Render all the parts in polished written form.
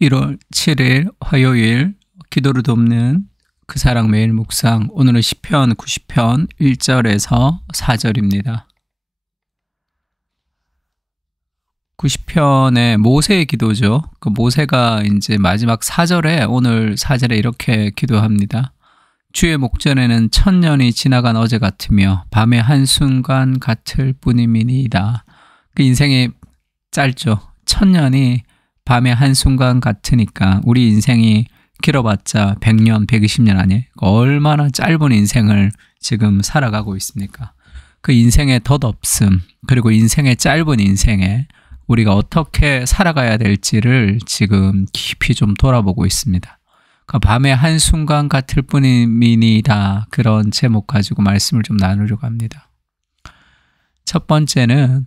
1월 7일 화요일 기도를 돕는 그 사랑 매일 묵상. 오늘은 시편 90편 1절에서 4절입니다. 90편의 모세의 기도죠. 그 모세가 이제 마지막 4절에 오늘 4절에 이렇게 기도합니다. 주의 목전에는 천년이 지나간 어제 같으며 밤의 한순간 같을 뿐이니이다. 그 인생이 짧죠. 천년이 밤의 한순간 같으니까 우리 인생이 길어봤자 100년, 120년 아니에요? 얼마나 짧은 인생을 지금 살아가고 있습니까? 그 인생의 덧없음, 그리고 인생의 짧은 인생에 우리가 어떻게 살아가야 될지를 지금 깊이 좀 돌아보고 있습니다. 밤의 한순간 같을 뿐이니이다. 그런 제목 가지고 말씀을 좀 나누려고 합니다. 첫 번째는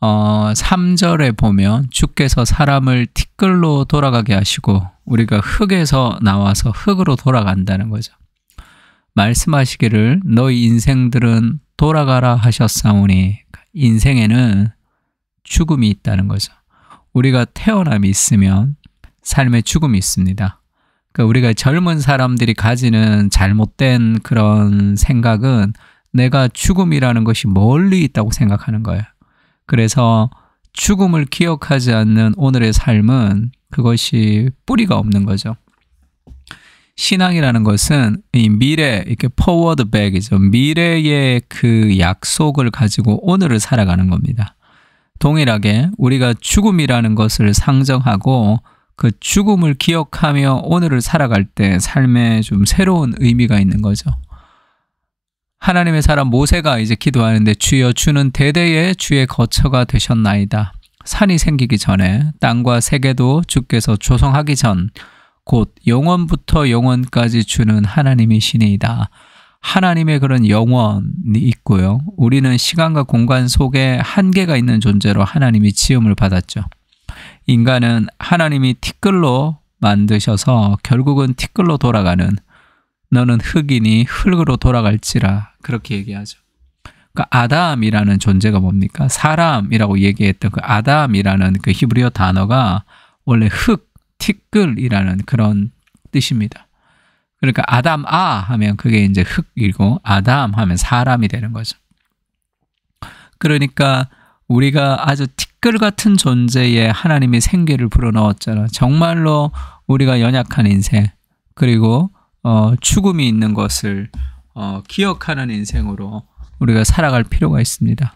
3절에 보면 주께서 사람을 티끌로 돌아가게 하시고 우리가 흙에서 나와서 흙으로 돌아간다는 거죠. 말씀하시기를 너희 인생들은 돌아가라 하셨사오니 인생에는 죽음이 있다는 거죠. 우리가 태어남이 있으면 삶에 죽음이 있습니다. 그러니까 우리가 젊은 사람들이 가지는 잘못된 그런 생각은 내가 죽음이라는 것이 멀리 있다고 생각하는 거예요. 그래서 죽음을 기억하지 않는 오늘의 삶은 그것이 뿌리가 없는 거죠. 신앙이라는 것은 이 미래, 이렇게 forward back이죠. 미래의 그 약속을 가지고 오늘을 살아가는 겁니다. 동일하게 우리가 죽음이라는 것을 상정하고 그 죽음을 기억하며 오늘을 살아갈 때 삶에 좀 새로운 의미가 있는 거죠. 하나님의 사람 모세가 이제 기도하는데 주여 주는 대대의 주의 거처가 되셨나이다. 산이 생기기 전에 땅과 세계도 주께서 조성하기 전 곧 영원부터 영원까지 주는 하나님이시니이다. 하나님의 그런 영원이 있고요. 우리는 시간과 공간 속에 한계가 있는 존재로 하나님이 지음을 받았죠. 인간은 하나님이 티끌로 만드셔서 결국은 티끌로 돌아가는 너는 흙이니 흙으로 돌아갈지라 그렇게 얘기하죠. 그러니까 아담이라는 존재가 뭡니까? 사람이라고 얘기했던 그 아담이라는 그 히브리어 단어가 원래 흙, 티끌이라는 그런 뜻입니다. 그러니까 아담아 하면 그게 이제 흙이고 아담 하면 사람이 되는 거죠. 그러니까 우리가 아주 티끌 같은 존재에 하나님이 생기를 불어넣었잖아. 정말로 우리가 연약한 인생 그리고 죽음이 있는 것을 기억하는 인생으로 우리가 살아갈 필요가 있습니다.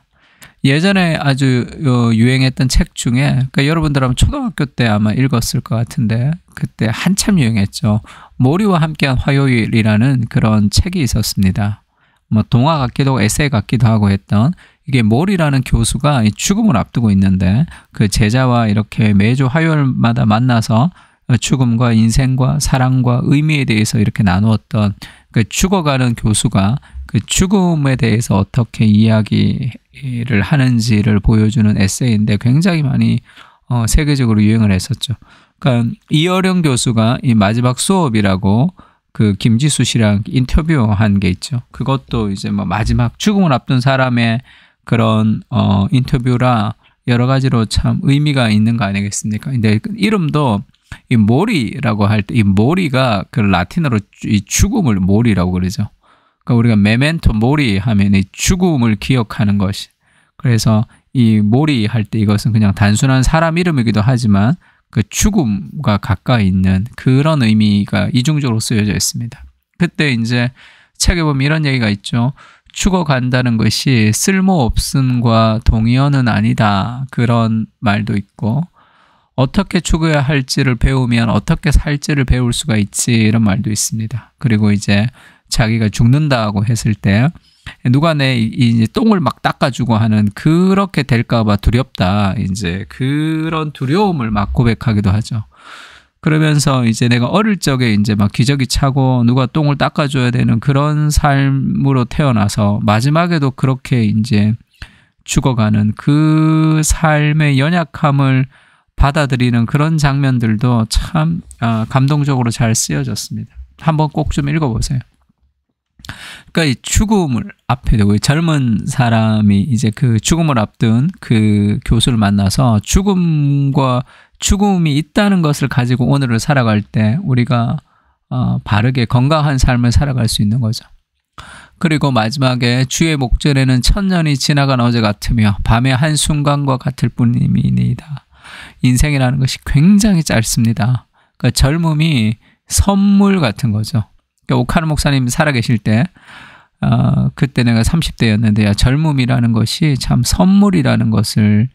예전에 아주 유행했던 책 중에 그러니까 여러분들 아마 초등학교 때 아마 읽었을 것 같은데 그때 한참 유행했죠. 모리와 함께한 화요일이라는 그런 책이 있었습니다. 뭐 동화 같기도 하고 에세이 같기도 하고 했던 이게 모리라는 교수가 죽음을 앞두고 있는데 그 제자와 이렇게 매주 화요일마다 만나서 죽음과 인생과 사랑과 의미에 대해서 이렇게 나누었던 그 죽어가는 교수가 그 죽음에 대해서 어떻게 이야기를 하는지를 보여주는 에세이인데 굉장히 많이 세계적으로 유행을 했었죠. 그러니까 이어령 교수가 이 마지막 수업이라고 그 김지수 씨랑 인터뷰한 게 있죠. 그것도 이제 뭐 마지막 죽음을 앞둔 사람의 그런 인터뷰라 여러 가지로 참 의미가 있는 거 아니겠습니까? 근데 이름도 이 모리라고 할 때 이 모리가 그 라틴어로 이 죽음을 모리라고 그러죠. 그러니까 우리가 메멘토 모리 하면 이 죽음을 기억하는 것이. 그래서 이 모리 할 때 이것은 그냥 단순한 사람 이름이기도 하지만 그 죽음과 가까이 있는 그런 의미가 이중적으로 쓰여져 있습니다. 그때 이제 책에 보면 이런 얘기가 있죠. 죽어간다는 것이 쓸모없음과 동의어는 아니다. 그런 말도 있고 어떻게 죽어야 할지를 배우면 어떻게 살지를 배울 수가 있지 이런 말도 있습니다. 그리고 이제 자기가 죽는다고 했을 때 누가 내 이제 똥을 막 닦아주고 하는 그렇게 될까봐 두렵다. 이제 그런 두려움을 막 고백하기도 하죠. 그러면서 이제 내가 어릴 적에 이제 막 기저귀 차고 누가 똥을 닦아줘야 되는 그런 삶으로 태어나서 마지막에도 그렇게 이제 죽어가는 그 삶의 연약함을 받아들이는 그런 장면들도 참 감동적으로 잘 쓰여졌습니다. 한번 꼭 좀 읽어보세요. 그러니까 이 죽음을 앞에 두고 젊은 사람이 이제 그 죽음을 앞둔 그 교수를 만나서 죽음이 있다는 것을 가지고 오늘을 살아갈 때 우리가 바르게 건강한 삶을 살아갈 수 있는 거죠. 그리고 마지막에 주의 목전에는 천년이 지나간 어제 같으며 밤의 한순간과 같을 뿐이니이다. 인생이라는 것이 굉장히 짧습니다. 그러니까 젊음이 선물 같은 거죠. 그러니까 오카노 목사님 살아계실 때 그때 내가 30대였는데 젊음이라는 것이 참 선물이라는 것을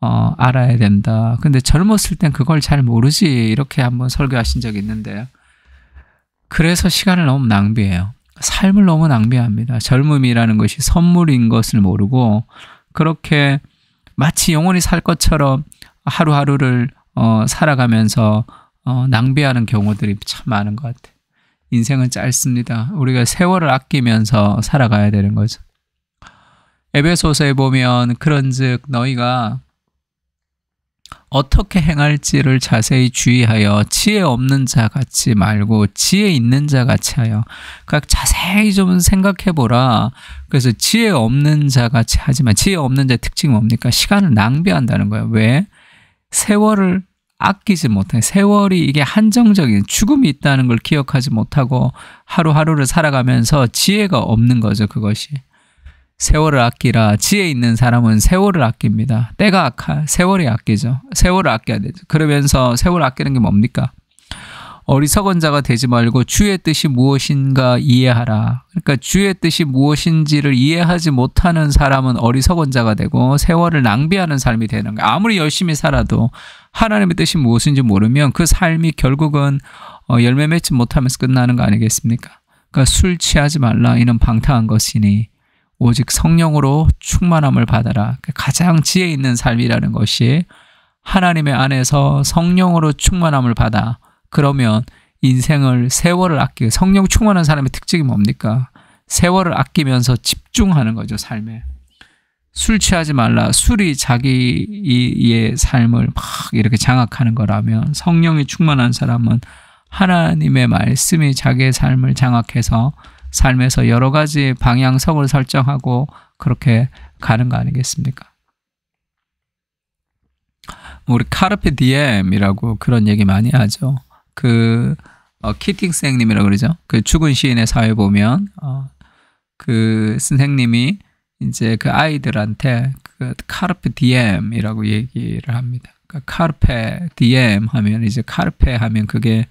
알아야 된다. 근데 젊었을 땐 그걸 잘 모르지 이렇게 한번 설교하신 적이 있는데 그래서 시간을 너무 낭비해요. 삶을 너무 낭비합니다. 젊음이라는 것이 선물인 것을 모르고 그렇게 마치 영원히 살 것처럼 하루하루를 살아가면서 낭비하는 경우들이 참 많은 것 같아요. 인생은 짧습니다. 우리가 세월을 아끼면서 살아가야 되는 거죠. 에베소서에 보면 그런즉 너희가 어떻게 행할지를 자세히 주의하여 지혜 없는 자 같이 말고 지혜 있는 자 같이 하여. 그러니까 자세히 좀 생각해 보라. 그래서 지혜 없는 자 같이 하지만 지혜 없는 자의 특징이 뭡니까? 시간을 낭비한다는 거예요. 왜? 세월을 아끼지 못해. 세월이 이게 한정적인 죽음이 있다는 걸 기억하지 못하고 하루하루를 살아가면서 지혜가 없는 거죠. 그것이. 세월을 아끼라. 지혜 있는 사람은 세월을 아낍니다. 때가 악하. 세월이 아끼죠. 세월을 아껴야 되죠. 그러면서 세월을 아끼는 게 뭡니까? 어리석은 자가 되지 말고 주의 뜻이 무엇인가 이해하라. 그러니까 주의 뜻이 무엇인지를 이해하지 못하는 사람은 어리석은 자가 되고 세월을 낭비하는 삶이 되는 거예요. 아무리 열심히 살아도 하나님의 뜻이 무엇인지 모르면 그 삶이 결국은 열매 맺지 못하면서 끝나는 거 아니겠습니까? 그러니까 술 취하지 말라. 이는 방탕한 것이니 오직 성령으로 충만함을 받아라. 가장 지혜 있는 삶이라는 것이 하나님의 안에서 성령으로 충만함을 받아. 그러면 인생을 세월을 아끼고 성령 충만한 사람의 특징이 뭡니까? 세월을 아끼면서 집중하는 거죠. 삶에. 술 취하지 말라. 술이 자기의 삶을 막 이렇게 장악하는 거라면 성령이 충만한 사람은 하나님의 말씀이 자기의 삶을 장악해서 삶에서 여러 가지 방향성을 설정하고 그렇게 가는 거 아니겠습니까? 우리 카르페 디엠이라고 그런 얘기 많이 하죠. 키팅 선생님이라고 그러죠. 그 죽은 시인의 사회 보면 그 선생님이 이제 그 아이들한테 그 카르페 디엠이라고 얘기를 합니다. 그러니까 카르페 디엠 하면 이제 카르페 하면 그게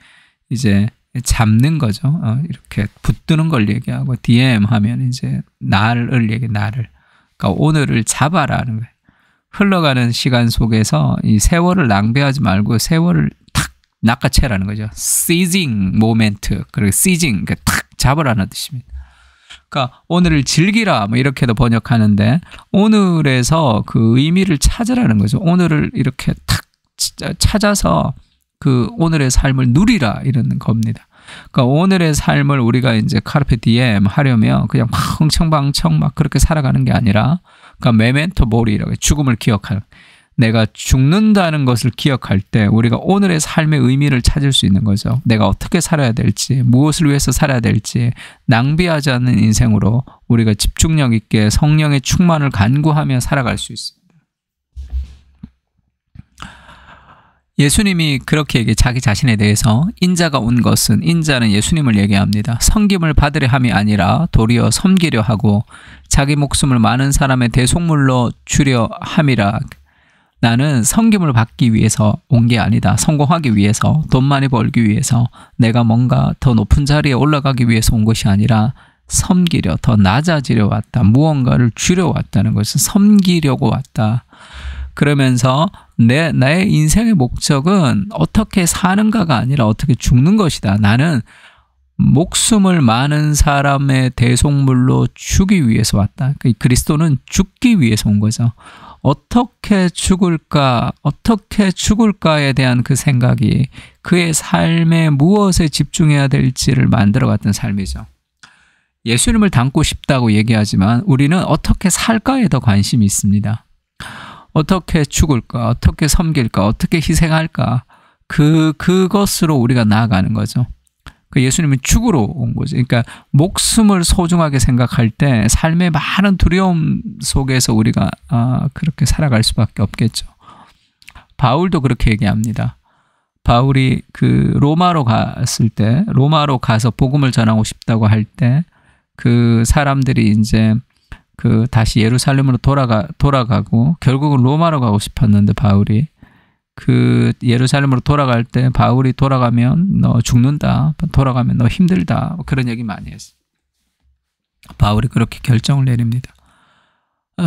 이제 잡는 거죠. 이렇게 붙드는 걸 얘기하고 디엠 하면 이제 날을 날을. 그러니까 오늘을 잡아라는 거예요. 흘러가는 시간 속에서 이 세월을 낭비하지 말고 세월을 탁 낚아채라는 거죠. seizing moment. 그리고 seizing 그러니까 탁 잡으라는 뜻입니다. 그러니까 오늘을 즐기라 뭐 이렇게도 번역하는데 오늘에서 그 의미를 찾으라는 거죠. 오늘을 이렇게 탁 찾아서 그 오늘의 삶을 누리라 이런 겁니다. 그러니까 오늘의 삶을 우리가 이제 카르페 디엠 하려면 그냥 막 흥청방청 막 그렇게 살아가는 게 아니라 그러니까 메멘토 모리라고 죽음을 기억하는 내가 죽는다는 것을 기억할 때 우리가 오늘의 삶의 의미를 찾을 수 있는 거죠. 내가 어떻게 살아야 될지, 무엇을 위해서 살아야 될지 낭비하지 않는 인생으로 우리가 집중력 있게 성령의 충만을 간구하며 살아갈 수 있습니다. 예수님이 그렇게 얘기해 자기 자신에 대해서 인자가 온 것은 인자는 예수님을 얘기합니다. 섬김을 받으려 함이 아니라 도리어 섬기려 하고 자기 목숨을 많은 사람의 대속물로 주려 함이라. 나는 섬김을 받기 위해서 온 게 아니다. 성공하기 위해서, 돈 많이 벌기 위해서, 내가 뭔가 더 높은 자리에 올라가기 위해서 온 것이 아니라 섬기려, 더 낮아지려 왔다. 무언가를 주려 왔다는 것은 섬기려고 왔다. 그러면서 나의 인생의 목적은 어떻게 사는가가 아니라 어떻게 죽는 것이다. 나는 목숨을 많은 사람의 대속물로 주기 위해서 왔다. 그리스도는 죽기 위해서 온 거죠. 어떻게 죽을까에 대한 그 생각이 그의 삶에 무엇에 집중해야 될지를 만들어갔던 삶이죠. 예수님을 닮고 싶다고 얘기하지만 우리는 어떻게 살까에 더 관심이 있습니다. 어떻게 죽을까, 어떻게 섬길까, 어떻게 희생할까, 그것으로 우리가 나아가는 거죠. 그 예수님은 죽으러 온 거죠. 그러니까 목숨을 소중하게 생각할 때 삶의 많은 두려움 속에서 우리가 그렇게 살아갈 수밖에 없겠죠. 바울도 그렇게 얘기합니다. 바울이 그 로마로 갔을 때, 로마로 가서 복음을 전하고 싶다고 할 때 그 사람들이 이제 그 다시 예루살렘으로 돌아가고 결국은 로마로 가고 싶었는데 바울이 그 예루살렘으로 돌아갈 때 바울이 돌아가면 너 죽는다, 돌아가면 너 힘들다, 그런 얘기 많이 했어요. 바울이 그렇게 결정을 내립니다.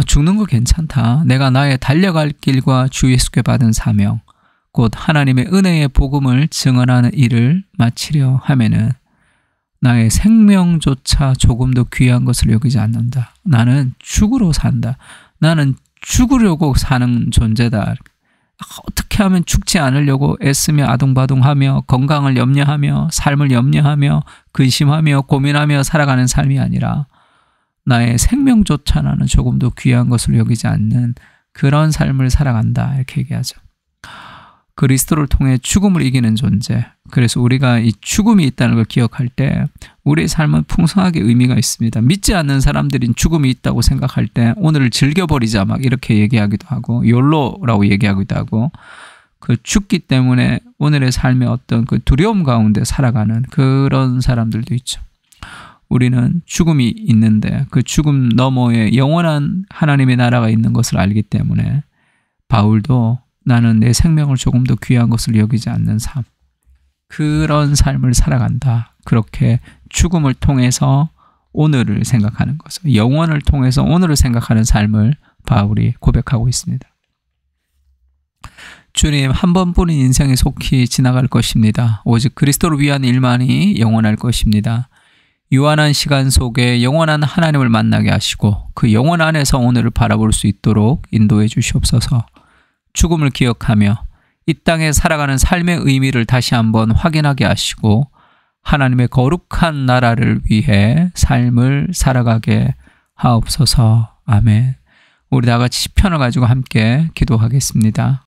죽는 거 괜찮다. 내가 나의 달려갈 길과 주 예수께 받은 사명, 곧 하나님의 은혜의 복음을 증언하는 일을 마치려 하면은 나의 생명조차 조금도 귀한 것을 여기지 않는다. 나는 죽으러 산다. 나는 죽으려고 사는 존재다. 어떻게 하면 죽지 않으려고 애쓰며 아둥바둥하며 건강을 염려하며 삶을 염려하며 근심하며 고민하며 살아가는 삶이 아니라 나의 생명조차 나는 조금도 귀한 것을 여기지 않는 그런 삶을 살아간다, 이렇게 얘기하죠. 그리스도를 통해 죽음을 이기는 존재. 그래서 우리가 이 죽음이 있다는 걸 기억할 때 우리의 삶은 풍성하게 의미가 있습니다. 믿지 않는 사람들은 죽음이 있다고 생각할 때 오늘을 즐겨버리자 막 이렇게 얘기하기도 하고 욜로라고 얘기하기도 하고 그 죽기 때문에 오늘의 삶의 어떤 그 두려움 가운데 살아가는 그런 사람들도 있죠. 우리는 죽음이 있는데 그 죽음 너머에 영원한 하나님의 나라가 있는 것을 알기 때문에 바울도 나는 내 생명을 조금 더 귀한 것을 여기지 않는 삶, 그런 삶을 살아간다. 그렇게 죽음을 통해서 오늘을 생각하는 것을, 영원을 통해서 오늘을 생각하는 삶을 바울이 고백하고 있습니다. 주님, 한 번뿐인 인생이 속히 지나갈 것입니다. 오직 그리스도를 위한 일만이 영원할 것입니다. 유한한 시간 속에 영원한 하나님을 만나게 하시고 그 영원 안에서 오늘을 바라볼 수 있도록 인도해 주시옵소서. 죽음을 기억하며 이 땅에 살아가는 삶의 의미를 다시 한번 확인하게 하시고 하나님의 거룩한 나라를 위해 삶을 살아가게 하옵소서. 아멘. 우리 다 같이 시편을 가지고 함께 기도하겠습니다.